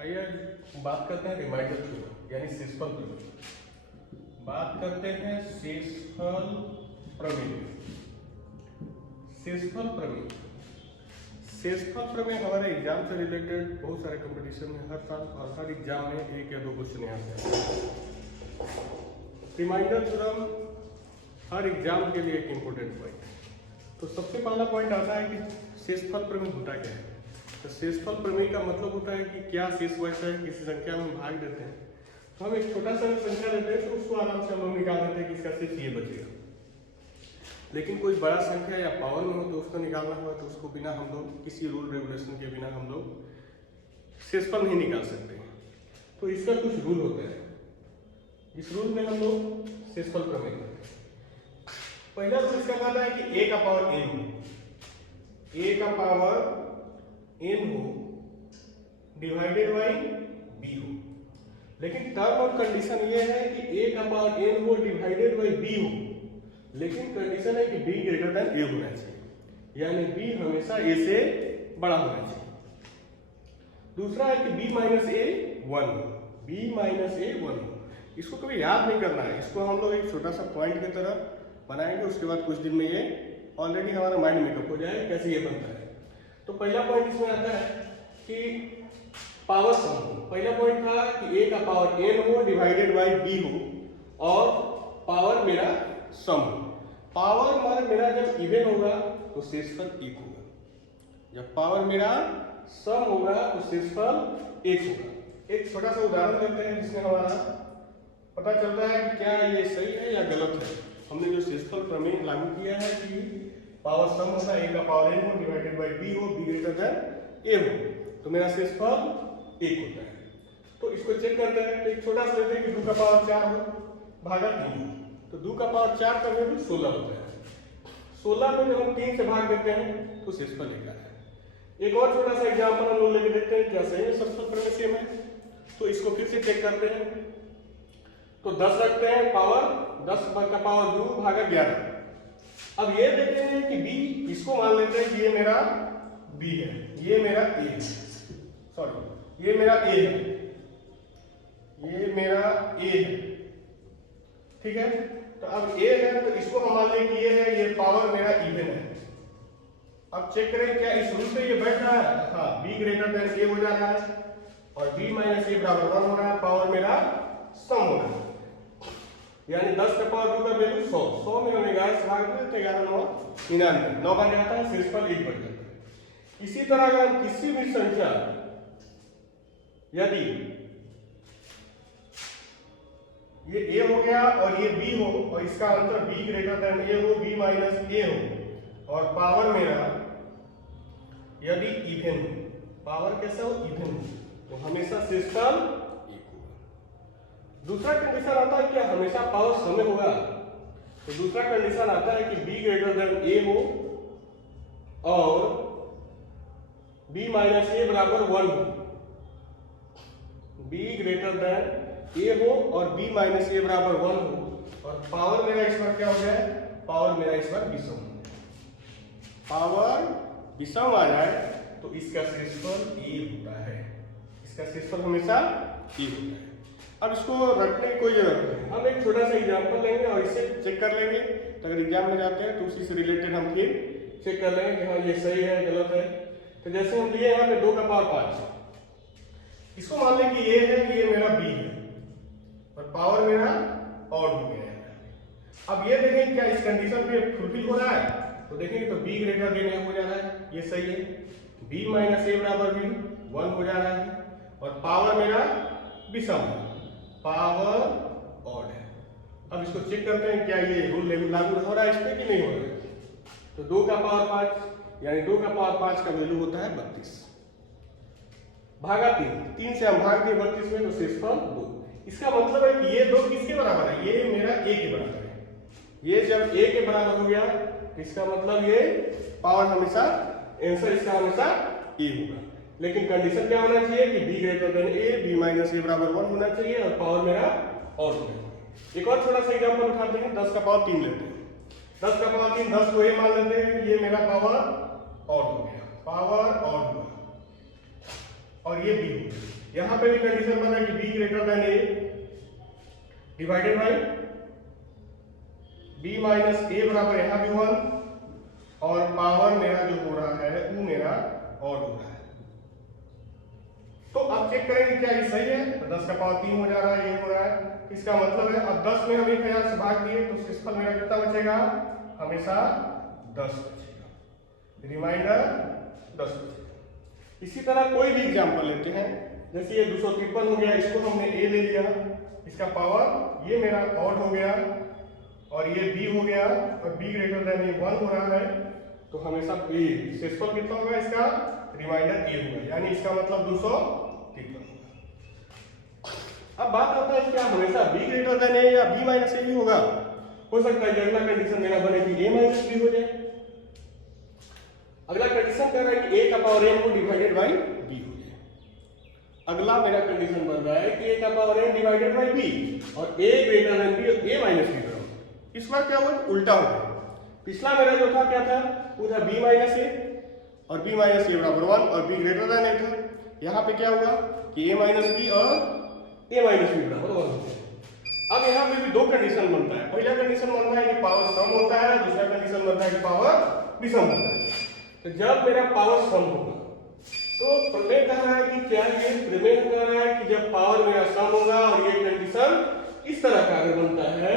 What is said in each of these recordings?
आइए बात करते हैं रिमाइंडर थ्योरम यानी शेषफल प्रमेय। बात करते हैं शेषफल प्रमेय। शेषफल प्रमेय शेषफल प्रमेय हमारे एग्जाम से रिलेटेड बहुत सारे कंपटीशन में हर साल और हर एग्जाम में 1 या 2 क्वेश्चन यहाँ से। रिमाइंडर थ्योरम हर एग्जाम के लिए एक इम्पोर्टेंट पॉइंट है। तो सबसे पहला पॉइंट आता है कि शेषफल प्रमेय होता क्या है। तो शेषफल प्रमेय का मतलब होता है कि क्या शेष वैसा है, किसी संख्या में भाग देते हैं तो हम एक छोटा सा संख्या लेते हैं तो उसको आराम से हम लोग निकाल देते हैं कि इसका शेष ये बचेगा। लेकिन कोई बड़ा संख्या या पावर में हो तो उसको निकालना हुआ तो उसको बिना हम लोग किसी रूल रेगुलेशन के बिना हम लोग शेषफल नहीं निकाल सकते हैं। तो इसका कुछ रूल होता है, इस रूल में हम लोग शेषफल प्रमेय करते हैं। पहला रूल इसका कहता है कि a का पावर n हो, a का पावर n हो डिवाइडेड बाई b हो। लेकिन टर्म और कंडीशन ये है कि a का पावर n हो डिवाइडेड बाई b हो, लेकिन कंडीशन है कि b ग्रेटर देन a होना चाहिए, यानी b हमेशा a से बड़ा होना चाहिए। दूसरा है कि b माइनस a 1 हो, b माइनस a 1 हो। इसको कभी याद नहीं करना है, इसको हम लोग एक छोटा सा पॉइंट की तरह बनाएंगे, उसके बाद कुछ दिन में ये ऑलरेडी हमारा माइंड मेकअप हो जाएगा कैसे ये बनता है। तो पहला पॉइंट इसमें आता है कि पावर सम हो। पहला पॉइंट था कि a का पावर n हो डिवाइडेड बाई b हो और पावर मेरा सम हो। पावर मतलब मेरा जब इवन होगा तो शेषफल 1 होगा, जब पावर मेरा सम होगा तो शेषफल 1 होगा। एक छोटा सा उदाहरण लेते हैं जिसमें हमारा पता चलता है कि क्या ये सही है या गलत है। हमने जो शेषफल प्रमेय लागू किया है कि पावर सम होता है a का पावर n हो डिवाइडेड बाई b हो, b ग्रेटर देन a हो, तो मेरा शेषफल 1 होता है। तो इसको चेक करते हैं। तो एक छोटा सा लेते हैं कि 2 का पावर 4 हो भागा 3 हो, तो 2 का पावर 4 का वैल्यू 16 होता है। 16 में जब हम 3 से भाग देते हैं तो शेषफल 1 आता है। एक और छोटा सा एग्जांपल हम लोग लेके देखते हैं क्या सही है शेषफल प्रमेय सेम है। तो इसको फिर से चेक करते हैं। तो 10 रखते हैं पावर 10 का पावर 2 भागा 11। अब ये देखते हैं कि b, इसको मान लेते हैं कि ये मेरा b है, ये मेरा a है, सॉरी ये मेरा a है, ये मेरा a है, ठीक है। तो अब a है तो इसको हम मान लें कि ये है, ये पावर मेरा इवन है। अब चेक करें क्या इस रूल पे ये बैठ रहा है। हाँ, b ग्रेटर देन a हो जा रहा है और b माइनस a बराबर 1 हो रहा है, पावर मेरा सम हो रहा है, यानी 10 का पावर 2 का वैल्यू 100। 100 में हम 11 से भाग देते हैं, 11 9 99, 9 बन जाता है, शेषफल 1 बन जाता है। इसी तरह अगर हम किसी भी संख्या यदि ये a हो गया और ये b हो और इसका अंतर b ग्रेटर देन a हो, b माइनस a हो और पावर मेरा यदि इवन हो, पावर कैसा हो इवन हो, तो हमेशा शेषफल 1 होगा। दूसरा कंडीशन आता है कि हमेशा पावर सम होगा। तो दूसरा कंडीशन आता है कि b ग्रेटर देन a हो और b माइनस a बराबर 1 हो, b ग्रेटर देन a हो और b माइनस a बराबर 1 हो और पावर मेरा इस बार क्या हो जाए, पावर मेरा इस बार विषम हो जाए। पावर विषम आ जाए तो इसका शेषफल a होता है, इसका शेषफल हमेशा a होता है। अब इसको रखने की कोई जरूरत नहीं, हम एक छोटा सा एग्जांपल लेंगे और इसे चेक कर लेंगे। तो अगर एग्जाम में जाते हैं तो उसी से रिलेटेड हम फिर चेक कर लेंगे कि हाँ ये सही है गलत है। तो जैसे हम लिए यहाँ पे 2 का पावर 5, इसको मान लें कि ये है, ये मेरा b है और पावर मेरा ऑड हो गया है। अब ये देखें क्या इस कंडीशन पे फुलफिल हो रहा है। तो देखेंगे तो b ग्रेटर देन a हो जा रहा है, ये सही है। b माइनस a बराबर भी 1 हो जा रहा है और पावर मेरा विषम है, पावर ऑड है। अब इसको चेक करते हैं क्या ये रूल लागू हो रहा है इस पे कि नहीं हो रहा है। तो 2 का पावर 5 यानी 2 का पावर 5 का वैल्यू होता है 32 भागा 3 से हम भाग दिए 32 में तो शेषफल 2। इसका मतलब है कि ये 2 किसके बराबर है, ये मेरा a के बराबर है। ये जब a के बराबर हो गया तो इसका मतलब ये पावर हमेशा आंसर इसका हमेशा a होगा। लेकिन कंडीशन क्या होना चाहिए कि b greater than a, b minus a बराबर 1 होना चाहिए और पावर मेरा ऑड होना चाहिए। एक और छोटा सा एग्जांपल उठाते हैं, 10 का पावर 3 लेते हैं। 10 का पावर 3, 10 को a मान लेते हैं, ये मेरा पावर ऑड हो गया, पावर ऑड हुआ। और ये बी। यहाँ पे भी कंडीशन बना कि B greater than A divided by B minus A बराबर यहाँ भी 1 और पावर मेरा जो हो रहा है वो मेरा ऑड हो रहा है। तो अब चेक करेंगे क्या ये सही है, तो 10 का पावर 3 हो जा रहा है, ये हो रहा है। इसका मतलब है अब 10 में हम 1000 से भाग दिए तो शेषफल मेरा कितना बचेगा, हमेशा 10 बचेगा, रिमाइंडर 10 बचेगा। इसी तरह कोई भी एग्जांपल लेते हैं, जैसे ये 253 हो गया, इसको हमने ए ले लिया, इसका पावर ये मेरा ऑड हो गया और ये बी हो गया और बी ग्रेटर देन ये 1 हो रहा है, तो हमेशा ए शेषफल कितना होगा इसका, रिमाइंडर ए होगा, यानी इसका मतलब 253 होगा। अब बात आता है क्या हमेशा बी ग्रेटर देन ए या बी माइनस ए भी होगा, हो सकता है अगला कंडीशन मेरा बने कि ए माइनस बी हो जाए। अगला कंडीशन कह रहा है कि ए का पावर एन को डिवाइडेड बाई बी हो जाए। अगला मेरा कंडीशन बन रहा है कि ए का power N divided by B और ए ग्रेटर देन बी और ए माइनस बी बराबर। इस बार क्या हुआ, उल्टा हो गया। पिछला मेरा जो था क्या था, वो था बी माइनस ए और बी माइनस ए बराबर 1 और बी ग्रेटर देन ए था। यहाँ पे क्या हुआ कि ए माइनस बी और ए माइनस बी बराबर 1 होता है। अब यहाँ पे भी दो कंडीशन बनता है, पहला कंडीशन बनता है कि पावर सम होता है, दूसरा कंडीशन बनता है कि पावर विषम होता है। तो जब मेरा पावर सम होगा तो प्रमेय कह रहा है कि क्या ये प्रमेय कह रहा है कि जब पावर मेरा सम होगा और ये कंडीशन इस तरह का अगर बनता है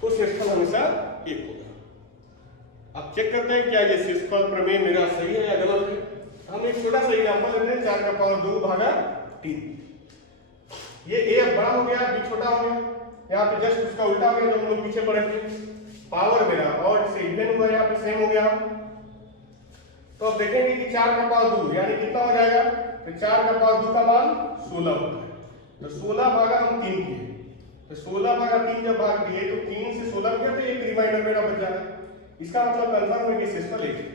तो शेषफल हमेशा 1 होगा। अब चेक करते हैं क्या ये शेषफल प्रमेय मेरा सही है या गलत है। हम एक छोटा सा एग्जांपल लेते हैं, 4 का पावर 2 भागा 3। ये ए अब बड़ा हो गया, बी छोटा हो गया, यहाँ पे जस्ट उसका उल्टा हो गया जो हम लोग पीछे पढ़े थे। पावर मेरा ऑड से इवन हुआ, यहाँ पे सेम हो गया। तो अब देखेंगे कि 4 का पावर 2 यानी कितना हो जाएगा, तो 4 का पावर 2 का मान 16 होता है। तो 16 भागा हम 3 किए, तो 16 भागा 3 जब भाग दिए तो 3 से 16 किया तो एक रिमाइंडर मेरा बच जाएगा। इसका मतलब कंफर्म है कि शेषफल 1 है।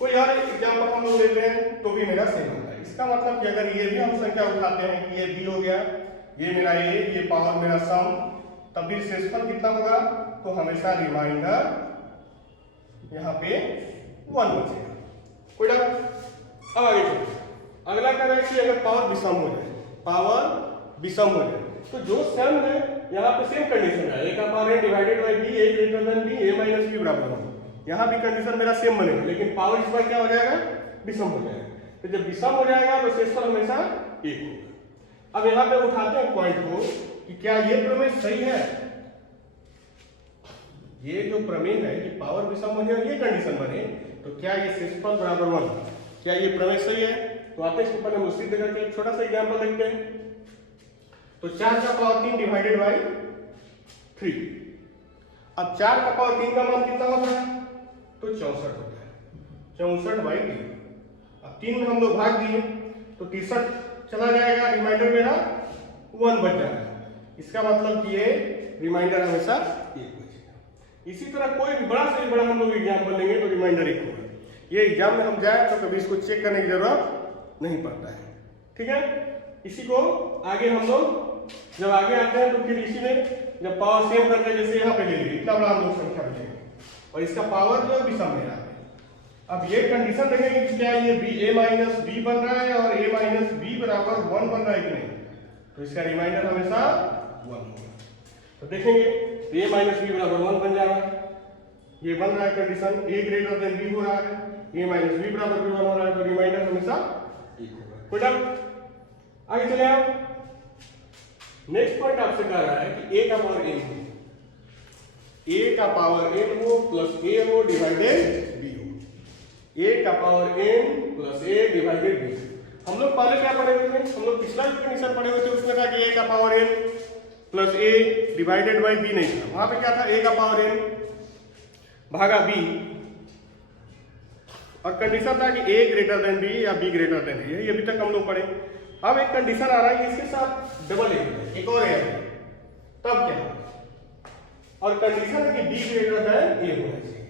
कोई और एग्जांपल हम लोग लेते हैं तो भी मेरा सेम होता है। इसका मतलब कि अगर ये भी हम संख्या उठाते हैं कि ये बी हो गया, ये मेरा ए, ये पावर मेरा सम, तब भी शेषफल कितना होगा, तो हमेशा रिमाइंडर यहाँ पे 1 बचेगा। कोई डाउट? अब आगे चलते हैं। अगला कह रहा है कि अगर पावर विषम हो जाए, पावर विषम हो जाए तो जो सम है यहाँ पे सेम कंडीशन है, ए का power N divided by B, A greater than B, A minus B बराबर 1। यहाँ भी कंडीशन मेरा सेम बनेगा, लेकिन पावर इस बार क्या हो जाएगा, विषम हो जाएगा। तो जब विषम हो जाएगा तो शेषफल हमेशा 1 होगा। अब यहाँ पे उठाते हैं पॉइंट को कि क्या ये प्रमेय सही है। ये जो प्रमेय है कि पावर विषम हो जाए ये कंडीशन बने तो क्या ये शेषफल बराबर 1, क्या ये प्रमेय सही है। तो आते हैं इसको पहले हम सिद्ध करके एक छोटा सा एग्जांपल देखते हैं। तो 4 का पावर 3 डिवाइडेड बाई 3। अब 4 का पावर 3 का मान कितना होता है, तो 64 होता है, 64 बाई 3। अब 3 में हम लोग भाग दिए तो 63 चला जाएगा, रिमाइंडर मेरा 1 बच जाएगा। इसका मतलब कि ये रिमाइंडर हमेशा 1 बचेगा। इसी तरह कोई भी बड़ा से बड़ा हम लोग एग्जांपल लेंगे तो रिमाइंडर 1 होगा। ये एग्जाम में हम जाए तो कभी इसको चेक करने की जरूरत नहीं पड़ता है, ठीक है। इसी को आगे हम लोग जब आगे आते हैं तो फिर इसी में जब पावर सेम करते हैं, जैसे यहाँ पे ले लीजिए इतना बड़ा हम लोग संख्या लेंगे और इसका पावर जो है विषम मेरा है। अब ये कंडीशन देखेंगे कि क्या ये बी ए माइनस बी बन रहा है और ए माइनस बी बराबर 1 बन रहा है कि नहीं, तो इसका रिमाइंडर हमेशा 1 होगा। तो देखेंगे ए माइनस बी बराबर 1 बन जा रहा है, ये बन रहा है कंडीशन, ए ग्रेटर देन बी हो रहा है, ए माइनस बी बराबर भी 1 हो रहा है, तो रिमाइंडर हमेशा 1 होगा। कोई डाउट? आगे चले आप। नेक्स्ट पॉइंट आपसे कह रहा है कि ए का पावर एन हो, ए का पावर एन हो प्लस ए हो डिवाइडेड बी हो, ए का power N plus A divided B. हम लोग पहले क्या पढ़े हुए थे, हम लोग पिछला जो कंडीशन पढ़े हुए थे उसमें था कि ए का power N plus A divided by B नहीं था। वहां पे क्या था, ए का पावर एन भागा बी और कंडीशन था कि ए ग्रेटर देन बी या बी ग्रेटर देन ए, ये अभी तक हम लोग पढ़े। अब एक कंडीशन आ रहा है इसके साथ डबल ए, एक और ए, तब क्या, और कंडीशन है कि बी ग्रेटर देन ए होना चाहिए,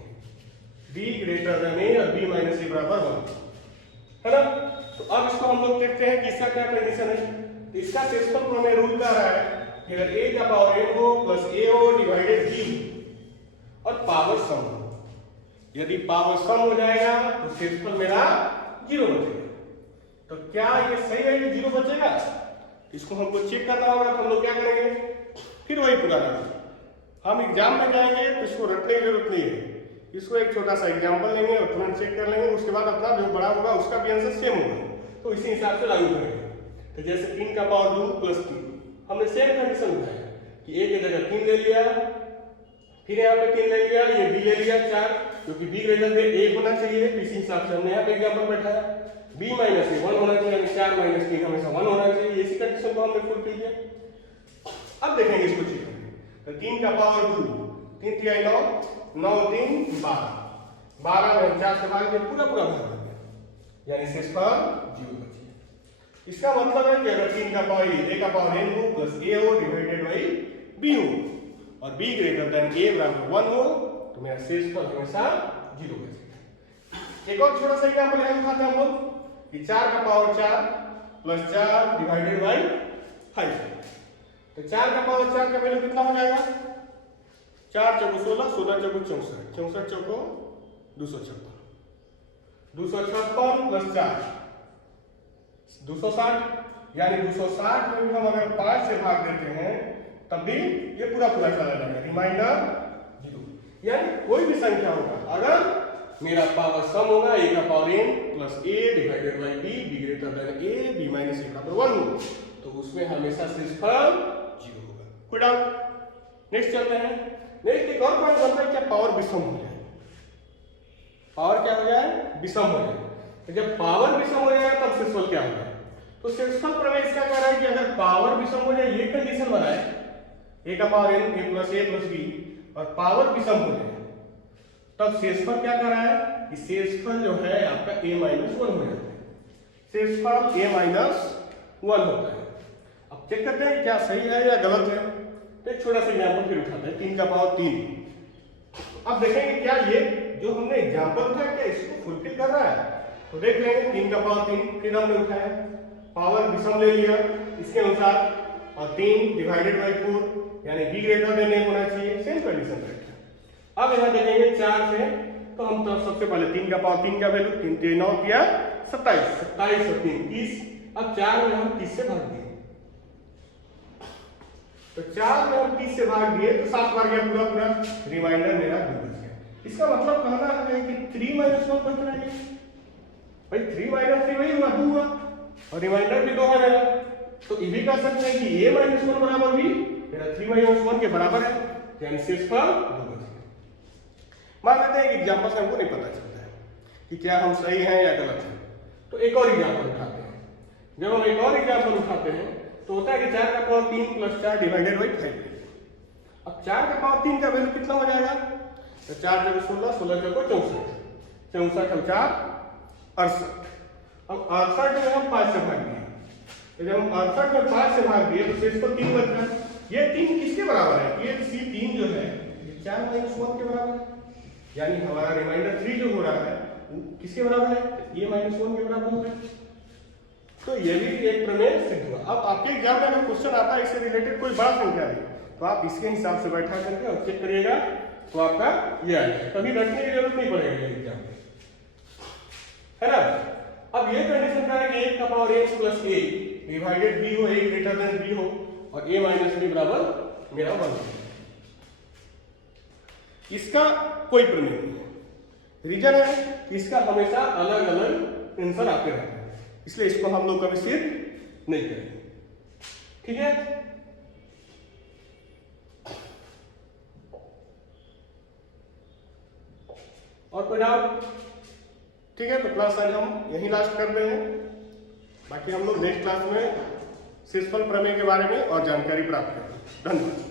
बी ग्रेटर देन ए और बी माइनस ए बराबर 1 है ना। तो अब इसको हम लोग देखते हैं कि इसका क्या कंडीशन है। इसका शेषफल प्रमेय रूल कह रहा है कि अगर ए का पावर एन हो प्लस ए हो डिवाइडेड बी और पावर सम हो, यदि पावर सम हो जाएगा तो शेषफल मेरा 0 बचेगा। तो क्या ये सही है कि 0 बचेगा? इसको हमको चेक करना होगा। तो हम लोग क्या करेंगे, फिर वही पुराना, हम एग्जाम में जाएंगे तो इसको रटने की जरूरत नहीं है। इसको एक छोटा सा एग्जाम्पल लेंगे और तुरंत चेक कर लेंगे, उसके बाद अपना जो बड़ा होगा उसका भी आंसर सेम होगा, तो इसी हिसाब से लागू करेंगे। तो जैसे 3 का पावर 2 प्लस 3, हमने सेम कंडीशन उठाया कि a की जगह 3 ले लिया, फिर यहाँ पे 3 ले लिया, ये b ले लिया 4, क्योंकि b ग्रेटर देन a होना चाहिए, इसी हिसाब से हमने यहाँ पे एग्जाम्पल बैठाया। b माइनस a 1 होना चाहिए, 4 माइनस 3 हमेशा 1 होना चाहिए, इसी कंडीशन को हमने फुलफिल किया। अब देखेंगे इसको चेक करके। तो 3 का पावर 2, 3 3 9, 9 3 12, 12 में 4 से भाग दिया, पूरा भाग दिया, यानी शेषफल 0 बची। इसका मतलब है कि अगर 3 का पावर a का पावर n हो प्लस a हो डिवाइडेड बाई b हो और b ग्रेटर देन a बराबर 1 हो, तो मेरा शेषफल हमेशा 0 बचेगा। एक और छोटा सा एग्जांपल है उठाते हैं हम लोग कि 4 का पावर 4 प्लस 4 डिवाइडेड बाई 5। तो 4 का पावर 4 का वैल्यू कितना हो जाएगा? 4 चौको 16, 16 चौको 64, 64 चौको 256, 256 प्लस 4 260, यानी 260 में भी हम अगर 5 से भाग देते हैं तब भी ये पूरा चला जाएगा, रिमाइंडर 0। यानी कोई भी संख्या होगा, अगर मेरा पावर सम होगा a का power n plus a divided by b, b greater than a, b minus a बराबर 1 हो, तो उसमें हमेशा शेषफल 0 होगा। कोई डाउट? नेक्स्ट चलते हैं। नेक्स्ट एक और पॉइंट बनता है, क्या पावर विषम हो जाए? पावर क्या हो जाए? विषम हो जाए। तो जब पावर विषम हो जाएगा तब शेषफल क्या होगा? तो शेषफल प्रमेय इसका कह रहा है कि अगर पावर विषम हो जाए, ये कंडीशन बनाए a का power n a plus b और पावर विषम हो जाए, तब शेषफल क्या कर रहा है कि शेषफल जो है आपका a माइनस 1 हो जाता है। शेषफल a माइनस 1 होता है। अब चेक करते हैं क्या सही है या गलत है। तो एक छोटा सा एग्जाम्पल फिर उठाते हैं, 3 का पावर 3। अब देखेंगे क्या ये जो हमने एग्जाम्पल था क्या इसको फुलफिल कर रहा है। तो देख लेंगे 3 का पावर 3 फिर हमने उठाया, पावर विषम ले लिया इसके अनुसार, और 3 डिवाइडेड बाई 4 यानी b ग्रेटर देन a होना चाहिए, सेम कंडीशन रखा। अब यहाँ देखेंगे 4 से, तो हम तो सबसे पहले 3 का पावर 3 का वैल्यू 3 3 9 किया 27, 27 और 3 30। अब 4 में हम 30 से भाग दिए, तो 4 में हम 30 से भाग दिए तो 7 बार गया पूरा, रिमाइंडर मेरा 2 बच गया। इसका मतलब कहना है कि 3 माइनस 1 बच रहा है भाई, 3 माइनस 3 वही हुआ 2 हुआ, और रिमाइंडर भी 2 आ जाएगा। तो ये भी कह सकते हैं कि a माइनस 1 बराबर भी मेरा 3 माइनस 1 के बराबर है, यानी शेषफल 2 बच गया। मान लेते हैं कि एग्जाम्पल से हमको नहीं पता चलता है कि क्या हम सही हैं या गलत हैं, तो एक और एग्जाम्पल उठाते हैं। जब हम एक और एग्जाम्पल उठाते हैं तो होता है कि 4 का पावर 3 प्लस 4 डिवाइडेड बाई 5। अब 4 का पावर 3 का वैल्यू कितना हो जाएगा? तो 4 जगह 16, 16 जगह 64, 64 और 4 68। अब 68 में हम 5 से भाग दिए, तो जब हम 68 में 5 से भाग दिए तो शेषफल 3 बच रहा है। ये 3 किसके बराबर है? ये C3 जो है ये 4 माइनस 1 के बराबर है, यानी हमारा रिमाइंडर 3 जो हो रहा है वो किसके बराबर है? a माइनस 1 के बराबर होगा। तो ये भी एक प्रमेय सिद्ध हुआ। अब आपके एग्जाम में अगर क्वेश्चन आता है इससे रिलेटेड कोई बड़ा संख्या है तो आप इसके हिसाब से बैठा करके और चेक करिएगा तो आपका ये आ जाएगा, कभी रटने की जरूरत नहीं पड़ेगी एग्जाम में, है ना। अब ये कंडीशन क्या है कि 1 का power a plus a divided b हो, a ग्रेटर देन b हो, और a माइनस b बराबर मेरा 1 है। इसका कोई प्रमेय नहीं है। रीजन है कि इसका हमेशा अलग अलग आंसर आते रहते हैं, इसलिए इसको हम लोग कभी सिद्ध नहीं करेंगे, ठीक है। और कोई डाउट? ठीक है, तो क्लास आज हम यहीं लास्ट करते हैं। बाकी हम लोग नेक्स्ट क्लास में शेषफल प्रमेय के बारे में और जानकारी प्राप्त करेंगे। धन्यवाद।